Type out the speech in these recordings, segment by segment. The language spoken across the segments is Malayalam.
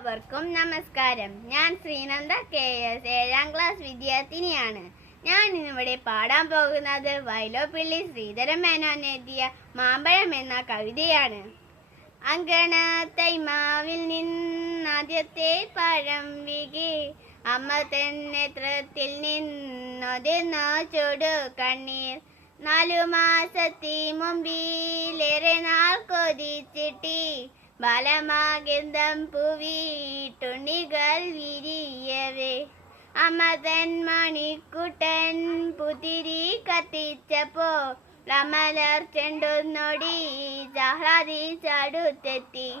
അവർക്കും നമസ്കാരം. ഞാൻ ശ്രീനന്ദ കെ എസ് ഏഴാം ക്ലാസ് വിദ്യാർത്ഥിനിയാണ്. ഞാൻ ഇന്നിവിടെ പാടാൻ പോകുന്നത് വൈലോപ്പിള്ളി ശ്രീധരൻ മേനോൻ എഴുതിയ മാമ്പഴം എന്ന കവിതയാണ്. അങ്കണ തൈമാവിൽ നിന്നാദ്യത്തെ പഴം വികി. അമ്മ തന്നെത്രത്തിൽ നേത്രത്തിൽ ചൂടു ചുടു കണ്ണീർ. നാലു മാസത്തി മുമ്പിലേറെ നാൾ കൊതിച്ചിട്ടി. ബാലമാകൃതം പൂവിട്ടുണ്ണികൾ വിരിയവേ. അമതൻ തൻ മണിക്കുട്ടൻ പുതിരി കത്തിച്ചപ്പോ റമലർ ചെണ്ടുന്നൊടി ചഹ്ലാതി ചടുത്തെത്തി.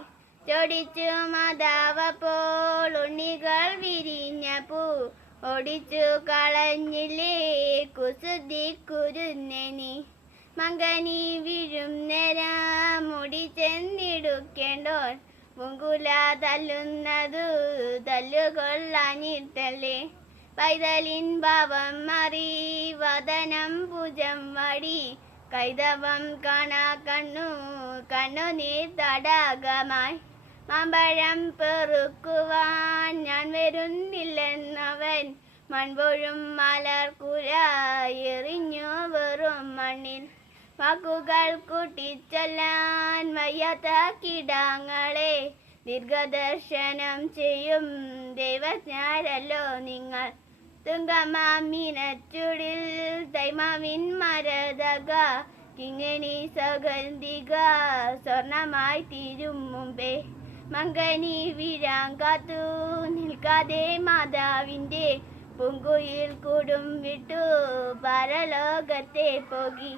ചൊടിച്ചു മതാവപ്പോൾ ഉണ്ണികൾ വിരിഞ്ഞപ്പൂ. ഓടിച്ചു കളഞ്ഞില്ലേ കുസുതി കുരുന്നെനി. മകനി വീഴും ചെന്നിടുക്കേണ്ടോൻ മുങ്കുല തല്ലുന്നതു തല്ലുകൊള്ളാഞ്ഞിട്ടല്ലേ? പൈതലിൻ ഭാവം മറി വദനം ഭുജം വടി കൈതവം കാണാ കണ്ണു കണ്ണു നീ തടാകമായി. മാമ്പഴം പെറുക്കുവാൻ ഞാൻ വരുന്നില്ലെന്നവൻ മൺപോഴും മലർക്കുര എറിഞ്ഞു വെറും മണ്ണിൽ വാക്കുകൾ കൂട്ടിച്ചൊല്ലാൻ വയ്യാത്ത കിടാങ്ങളെ ദീർഘദർശനം ചെയ്യും ദൈവജ്ഞാരല്ലോ നിങ്ങൾ. തുങ്കമാമിനച്ചുടിൽ തൈമാവിൻ മരതക കിങ്ങണി സൗഗന്ധിക സ്വർണമായി തീരും മുമ്പേ. മങ്കനി വീഴാൻ കാത്തു നിൽക്കാതെ മാതാവിന്റെ പൂങ്കുയിൽ കൂടും വിട്ടു പരലോകത്തെ പോകി.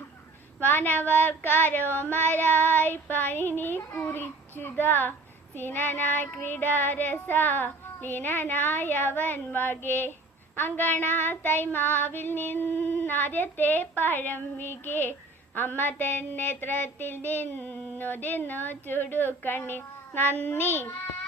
വാനവർക്കാരോമരായി പനിനി കുറിച്ചുതാ സിനനായി ക്രീഡാരസ ലിനനായവൻ വകെ. അങ്കണ തൈമാവിൽ നിന്നാദ്യത്തെ പഴം വികെ. അമ്മ തൻ നേത്രത്തിൽ നിന്നൊതിന്നു ചുടുക്കണ്ണി നന്ദി.